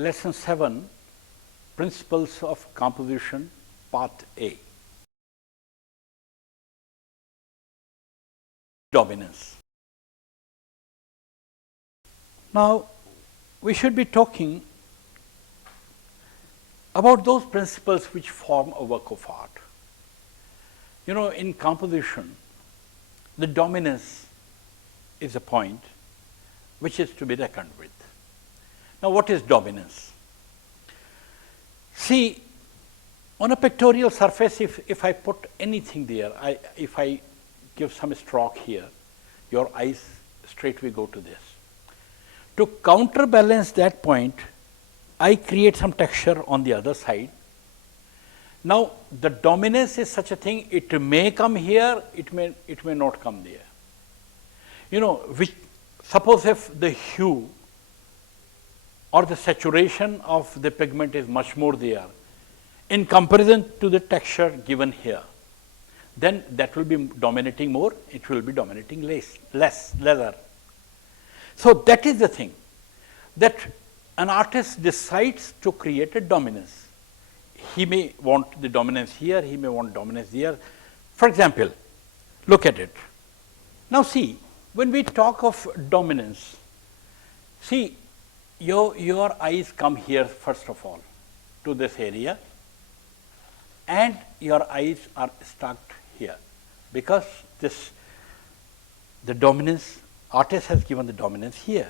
Lesson 7, Principles of Composition, Part A. Dominance. Now, we should be talking about those principles which form a work of art. You know, in composition, the dominance is a point which is to be reckoned with. Now, what is dominance? See, on a pictorial surface, if I put anything there, if I give some stroke here, your eyes straightway go to this. To counterbalance that point, I create some texture on the other side. Now, the dominance is such a thing, it may come here, it may not come there. You know, suppose if the hue or the saturation of the pigment is much more there in comparison to the texture given here, then that will be dominating more, it will be dominating less leather. So, that is the thing, that an artist decides to create a dominance. He may want the dominance here, he may want dominance there. For example, look at it. Now, see, when we talk of dominance, see, your eyes come here first of all to this area, and your eyes are stuck here, because the dominance, artist has given the dominance here.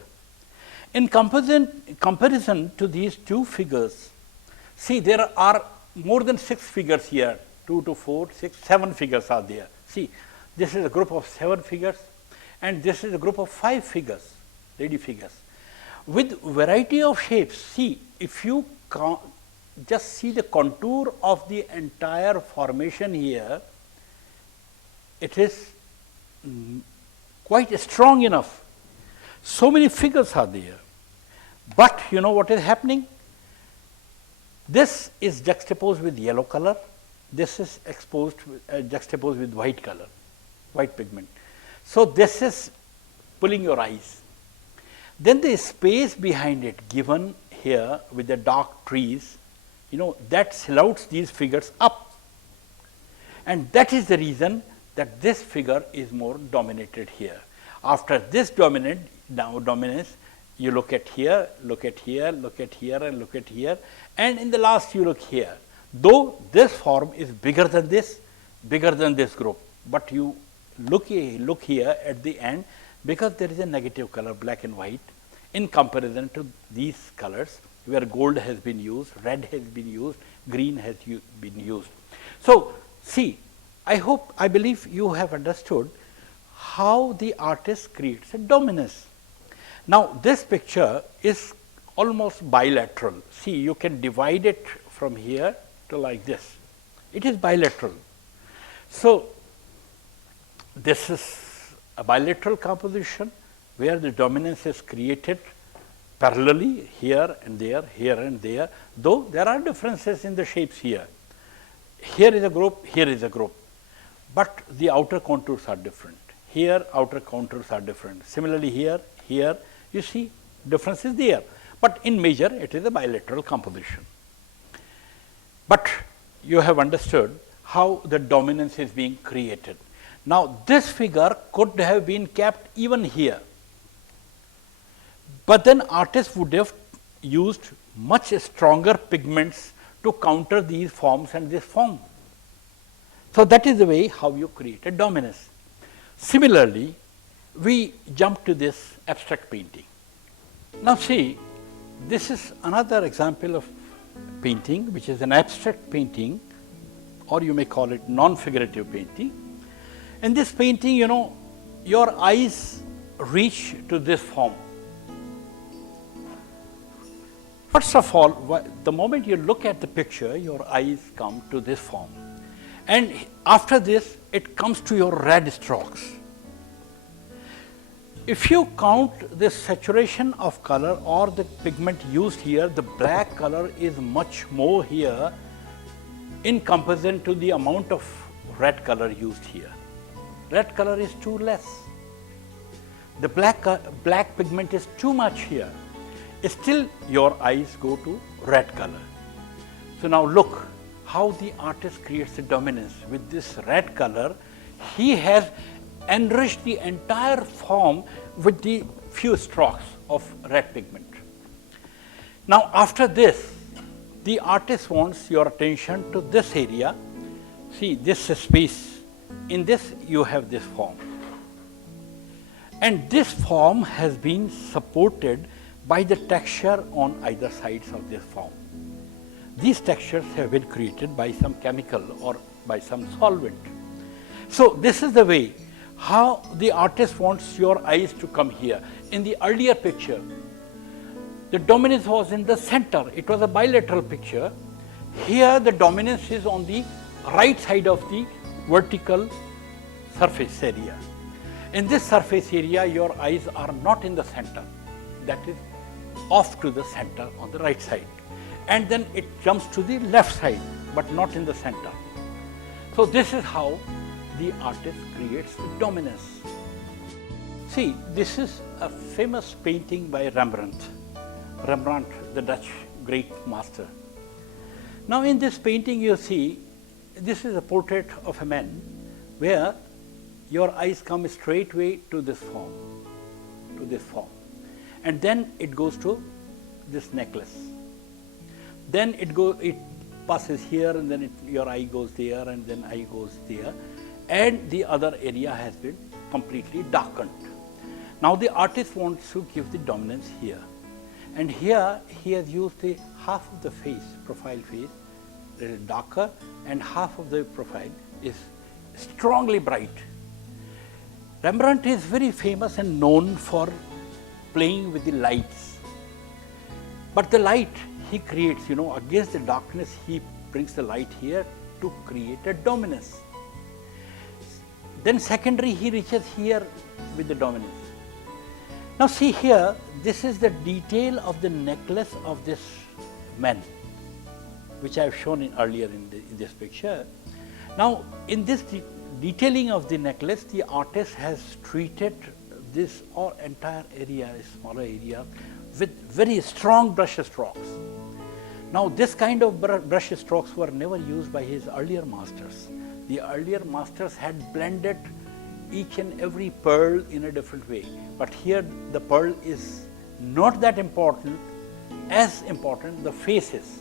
In comparison to these two figures, see, there are more than 6 figures here, 2 to 4, 6, 7 figures are there. See, this is a group of 7 figures, and this is a group of 5 figures, lady figures, with variety of shapes. See, if you just see the contour of the entire formation here, it is quite strong enough. So many figures are there, but you know what is happening? This is juxtaposed with yellow color, this is juxtaposed with white color, white pigment. So, this is pulling your eyes. Then the space behind it given here with the dark trees, you know, that silhouettes these figures up, and that is the reason that this figure is more dominated here. After this dominance, you look at here, look at here, look at here, and look at here, and in the last you look here. Though this form is bigger than this group, but you look here at the end, because there is a negative color, black and white, in comparison to these colors, where gold has been used, red has been used, green has been used. So, see, I believe you have understood how the artist creates a dominance. Now, this picture is almost bilateral. See, you can divide it from here to like this. It is bilateral. So, this is a bilateral composition where the dominance is created parallelly here and there, though there are differences in the shapes here. Here is a group, but the outer contours are different. Here, outer contours are different. Similarly, here, you see differences there, but in measure it is a bilateral composition. But you have understood how the dominance is being created. Now, this figure could have been kept even here, but then artists would have used much stronger pigments to counter these forms and this form. So, that is the way how you create a dominance. Similarly, we jump to this abstract painting. Now, see, this is another example of painting, which is an abstract painting, or you may call it non-figurative painting. In this painting, you know, your eyes reach to this form. First of all, the moment you look at the picture, your eyes come to this form, and after this, it comes to your red strokes. If you count the saturation of color or the pigment used here, the black color is much more here in comparison to the amount of red color used here. Red color is too less. The black pigment is too much here. still your eyes go to red color. So now look how the artist creates the dominance. With this red color, he has enriched the entire form with the few strokes of red pigment. Now after this, the artist wants your attention to this area. See, this is space. In this you have this form. And this form has been supported by the texture on either sides of this form. These textures have been created by some chemical or by some solvent. So this is the way how the artist wants your eyes to come here. In the earlier picture, the dominance was in the center. It was a bilateral picture. Here the dominance is on the right side of the vertical surface area. In this surface area, your eyes are not in the center. That is off to the center on the right side. And then it jumps to the left side, but not in the center. So this is how the artist creates the dominance. See, this is a famous painting by Rembrandt. Rembrandt, the Dutch great master. Now in this painting you see, this is a portrait of a man where your eyes come straightway to this form, and then it goes to this necklace. Then it passes here, and then your eye goes there, and then eye goes there, and the other area has been completely darkened. Now the artist wants to give the dominance here, and here he has used the half of the face, profile face, is darker, and half of the profile is strongly bright. Rembrandt is very famous and known for playing with the lights. But the light he creates, against the darkness, he brings the light here to create a dominance. Then secondary, he reaches here with the dominance. Now see here, this is the detail of the necklace of this man, which I have shown earlier in this picture. Now in this detailing of the necklace, the artist has treated this entire area, smaller area, with very strong brush strokes. Now this kind of brush strokes were never used by his earlier masters. The earlier masters had blended each and every pearl in a different way. But here the pearl is not that important, as important the face is.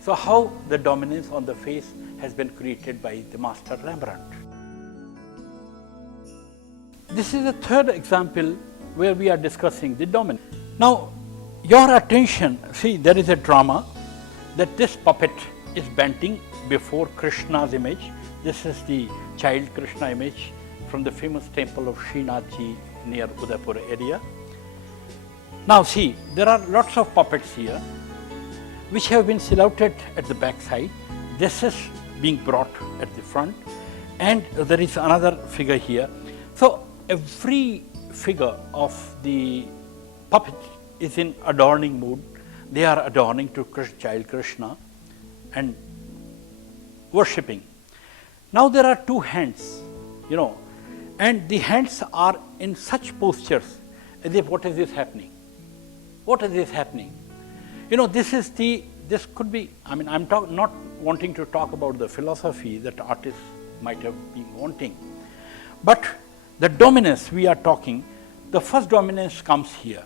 So how the dominance on the face has been created by the master Rembrandt. This is the third example where we are discussing the dominance. Now, your attention, see, there is a drama that this puppet is bending before Krishna's image. This is the child Krishna image from the famous temple of Srinathji near Udaipur area. Now see, there are lots of puppets here which have been silhouetted at the back side. This is being brought at the front, and there is another figure here. So every figure of the puppet is in adorning mood. They are adorning to child Krishna and worshipping. Now there are two hands, and the hands are in such postures as if what is this happening? What is this happening? This could be, I'm not wanting to talk about the philosophy that artists might have been wanting, but the dominance we are talking, the first dominance comes here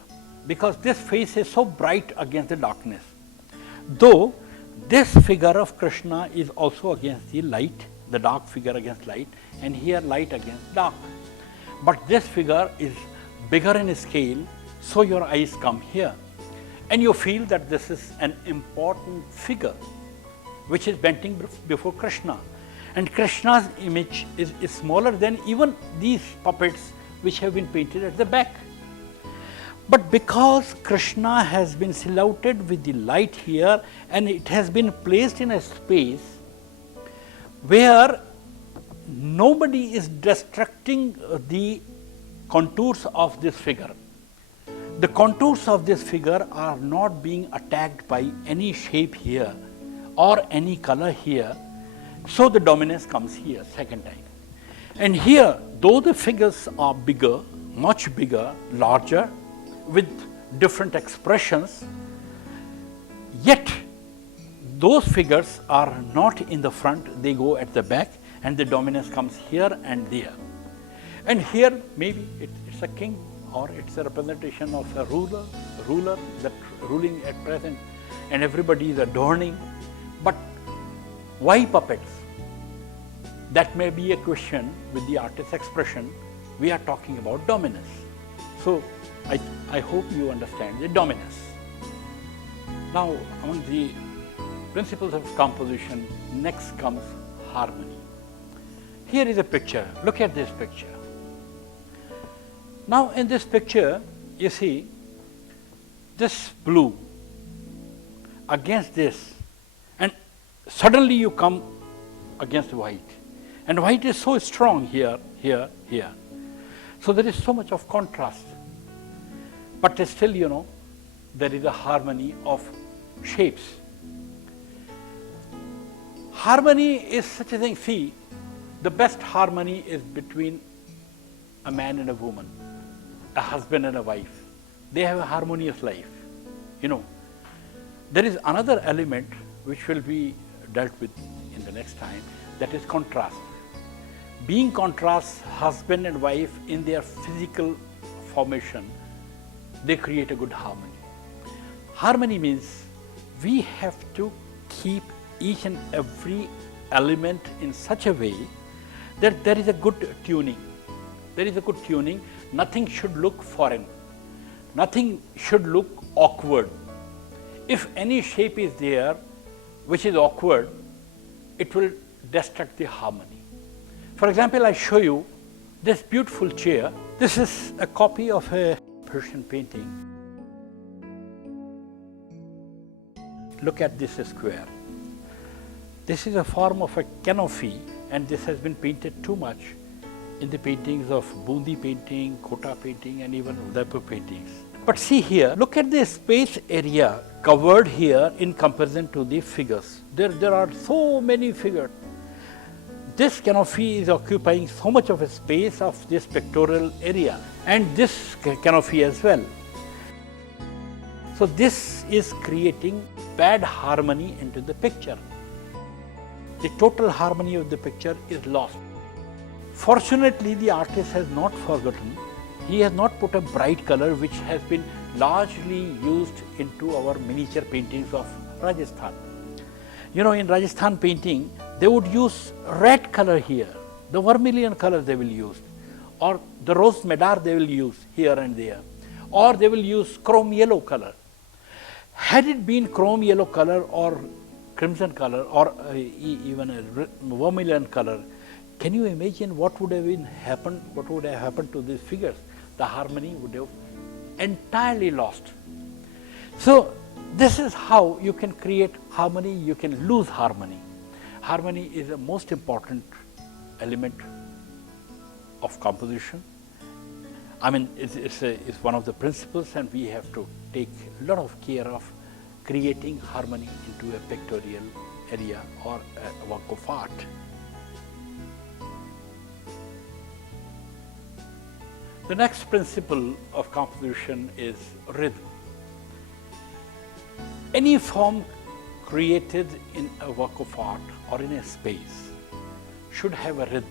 because this face is so bright against the darkness. Though this figure of Krishna is also against the light, the dark figure against light, and here light against dark. But this figure is bigger in scale, so your eyes come here. And you feel that this is an important figure which is bending before Krishna. And Krishna's image is smaller than even these puppets which have been painted at the back. But because Krishna has been silhouetted with the light here, and it has been placed in a space where nobody is destructing the contours of this figure. The contours of this figure are not being attacked by any shape here or any color here. So the dominance comes here, second time. And here, though the figures are bigger, much bigger, larger, with different expressions, yet those figures are not in the front, they go at the back, and the dominance comes here and there. And here maybe it's a king, or it's a representation of a ruler that ruling at present, and everybody is adorning. But why puppets? That may be a question with the artist's expression. We are talking about dominance. So I hope you understand the dominance. Now, among the principles of composition, next comes harmony. Here is a picture. Look at this picture. Now, in this picture, you see this blue against this, and suddenly you come against white. And white is so strong here, here, here. So there is so much of contrast. But still, you know, there is a harmony of shapes. Harmony is such a thing. See, the best harmony is between a man and a woman, a husband and a wife. They have a harmonious life. You know, there is another element which will be dealt with in the next time, that is contrast. Being contrast, husband and wife in their physical formation, they create a good harmony. Harmony means we have to keep each and every element in such a way that there is a good tuning. There is a good tuning. Nothing should look foreign. Nothing should look awkward. If any shape is there which is awkward, it will destruct the harmony. For example, I show you this beautiful chair. This is a copy of a Persian painting. Look at this square. This is a form of a canopy, and this has been painted too much in the paintings of Bundi painting, Kota painting, and even Udaipur paintings. But see here, look at the space area covered here in comparison to the figures. There are so many figures. This canopy is occupying so much of a space of this pictorial area, and this canopy as well. So this is creating bad harmony into the picture. The total harmony of the picture is lost. Fortunately, the artist has not forgotten. He has not put a bright color which has been largely used into our miniature paintings of Rajasthan. You know, in Rajasthan painting, they would use red color here, the vermilion color they will use, or the rose madar they will use here and there, or they will use chrome yellow color. Had it been chrome yellow color or crimson color or even a vermilion color, can you imagine what would have happened to these figures? The harmony would have entirely lost. So this is how you can create harmony, you can lose harmony. Harmony is the most important element of composition. I mean, it's one of the principles, and we have to take a lot of care of creating harmony into a pictorial area or a work of art. The next principle of composition is rhythm. Any form created in a work of art or in a space should have a rhythm.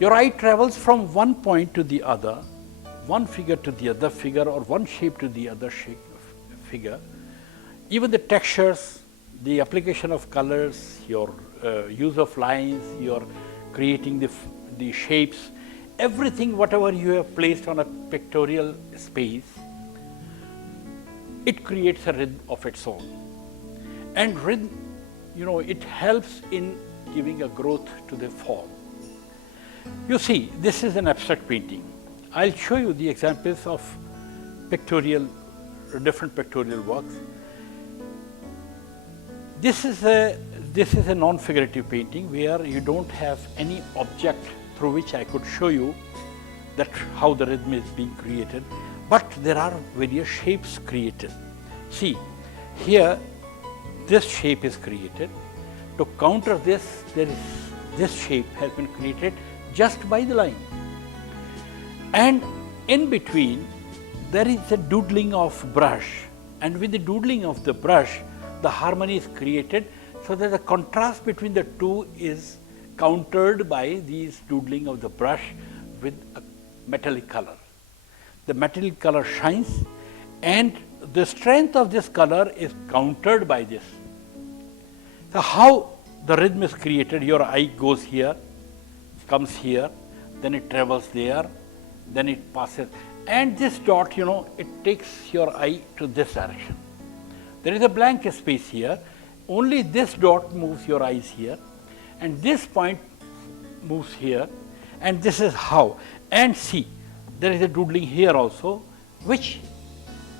Your eye travels from one point to the other, one figure to the other figure, or one shape to the other figure. Even the textures, the application of colors, your use of lines, your creating the shapes, everything, whatever you have placed on a pictorial space, it creates a rhythm of its own. And rhythm, you know, it helps in giving a growth to the form. You see, this is an abstract painting. I'll show you the examples of different pictorial works. This is a non-figurative painting where you don't have any object through which I could show you that how the rhythm is being created, but there are various shapes created. See, here this shape is created. To counter this, this shape has been created just by the line. And in between, there is a doodling of brush, and with the doodling of the brush, the harmony is created, so that the contrast between the two is countered by these doodling of the brush with a metallic color. The metallic color shines, and the strength of this color is countered by this. So how the rhythm is created? Your eye goes here, comes here, then it travels there, then it passes, and this dot, it takes your eye to this direction. There is a blank space here, only this dot moves your eyes here, and this point moves here, and this is how. And see, there is a doodling here also, which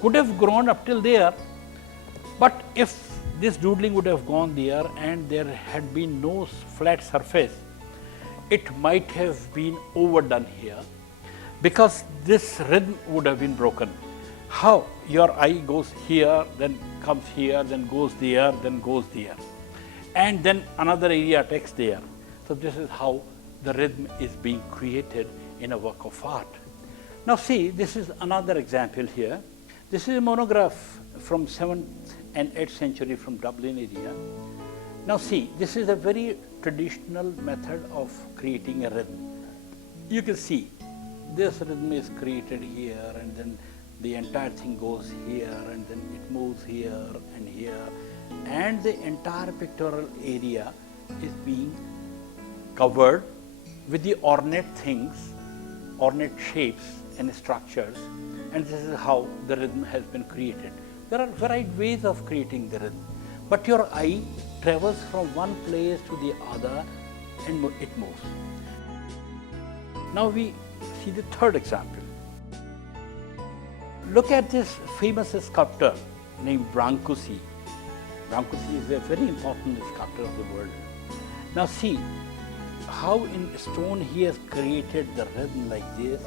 could have grown up till there, but if this doodling would have gone there and there had been no flat surface, it might have been overdone here, because this rhythm would have been broken. How? Your eye goes here, then comes here, then goes there, then goes there, and then another area takes there. So this is how the rhythm is being created in a work of art. Now see, this is another example here. This is a monograph from 7th and 8th century from Dublin area. Now see, this is a very traditional method of creating a rhythm. You can see this rhythm is created here, and then the entire thing goes here, and then it moves here and here, and the entire pictorial area is being covered with the ornate things, ornate shapes and structures, and this is how the rhythm has been created. There are varied ways of creating the rhythm, but your eye travels from one place to the other and it moves. Now we see the third example. Look at this famous sculptor named Brancusi. Brancusi is a very important sculptor of the world. Now see how in stone he has created the rhythm like this.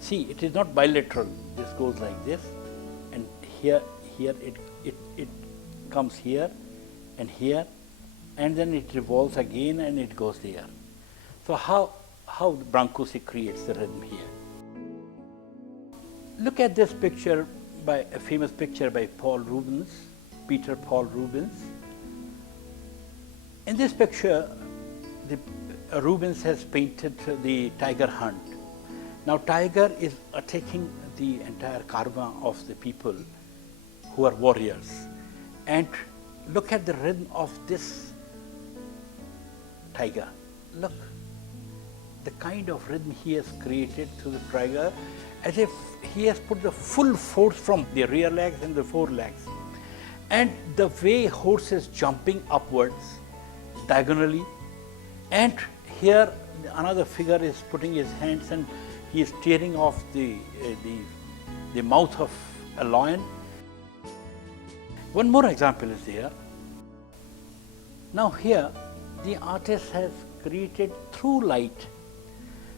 See, it is not bilateral. This goes like this, and here it comes here, and then it revolves again and it goes there. So how Brancusi creates the rhythm here? Look at this picture, by a famous picture by Peter Paul Rubens. In this picture, Rubens has painted the tiger hunt. Now tiger is attacking the entire caravan of the people who are warriors. And look at the rhythm of this tiger. Look, the kind of rhythm he has created through the tiger, as if he has put the full force from the rear legs and the forelegs. And the way horse is jumping upwards, diagonally, and here another figure is putting his hands and he is tearing off the mouth of a lion. One more example is there. Now here the artist has created through light.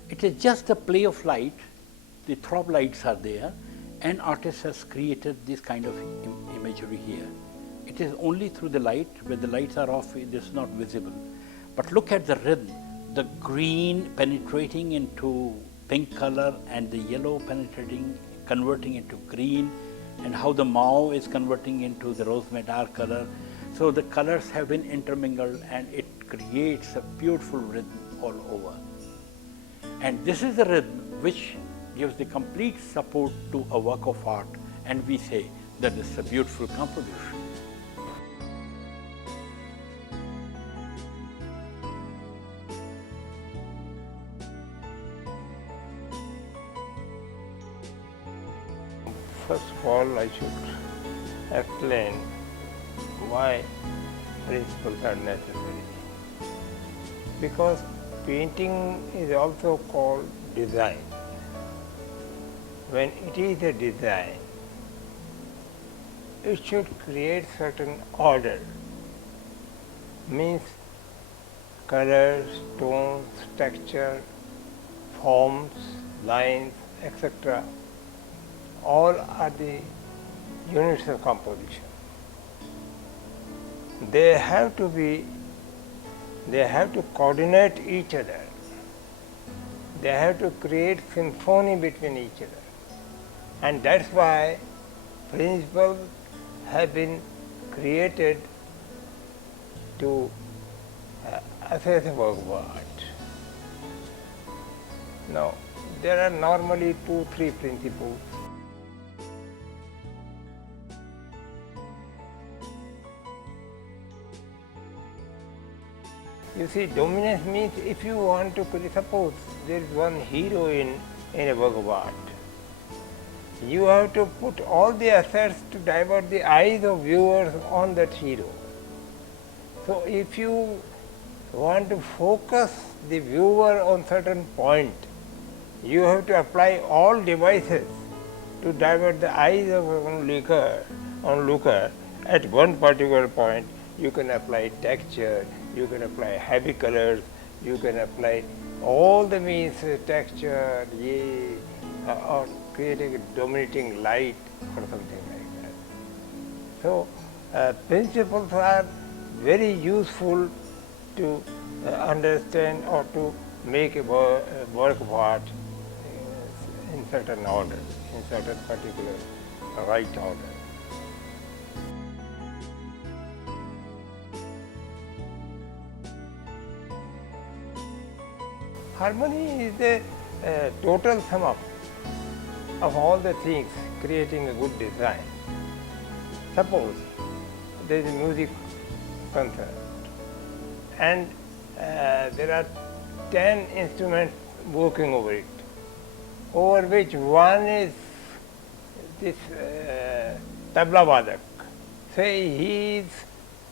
It is just a play of light. The throb lights are there, and artist has created this kind of imagery here. It is only through the light. When the lights are off, it is not visible. But look at the rhythm, the green penetrating into pink color and the yellow penetrating, converting into green, and how the mauve is converting into the rose madar color. So the colors have been intermingled and it creates a beautiful rhythm all over. And this is the rhythm which gives the complete support to a work of art, and we say that it's a beautiful composition. First of all, I should explain why principles are necessary. Because painting is also called design. When it is a design, it should create certain order, means colors, tones, texture, forms, lines, etc. all are the units of composition. They have to coordinate each other. They have to create symphony between each other. And that's why principles have been created to assess a work of art. Now, there are normally 2-3 principles. You see, dominance means if you want to suppose there is one hero in a work of art, you have to put all the efforts to divert the eyes of viewers on that hero. So if you want to focus the viewer on certain point, you have to apply all devices to divert the eyes of onlooker at one particular point. You can apply texture, you can apply heavy colors, you can apply all the means texture, or creating a dominating light or something like that. So principles are very useful to understand or to make a work of art in certain order, in certain particular right order. Harmony is the total sum up of all the things creating a good design. Suppose there is a music concert and there are 10 instruments working over it, over which one is this tabla vadak. Say he is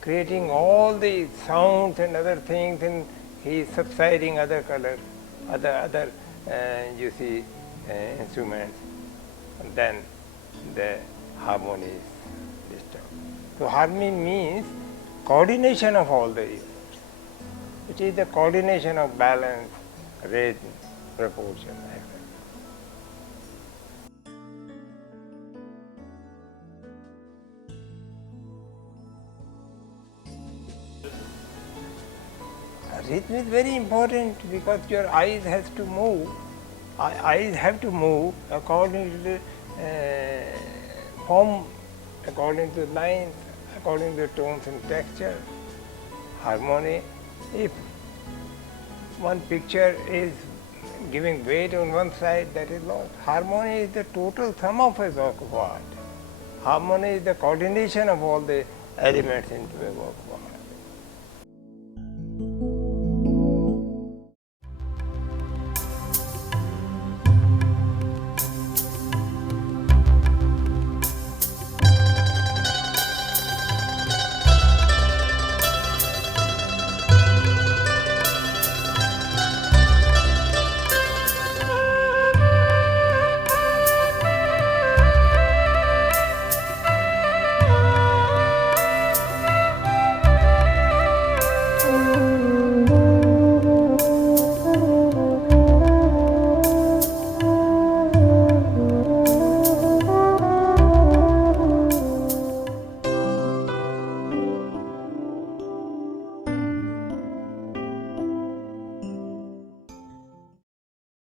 creating all the sounds and other things, and he is subsiding other colors, other you see instruments, and then the harmony is disturbed. So harmony means coordination of all the units. It is the coordination of balance, rhythm, proportion, etc. Rhythm is very important because your eyes have to move. Eyes have to move according to the form, according to the lines, according to the tones and texture. Harmony. If one picture is giving weight on one side, that is lost. Harmony is the total sum of a work of art. Harmony is the coordination of all the elements into a work of art.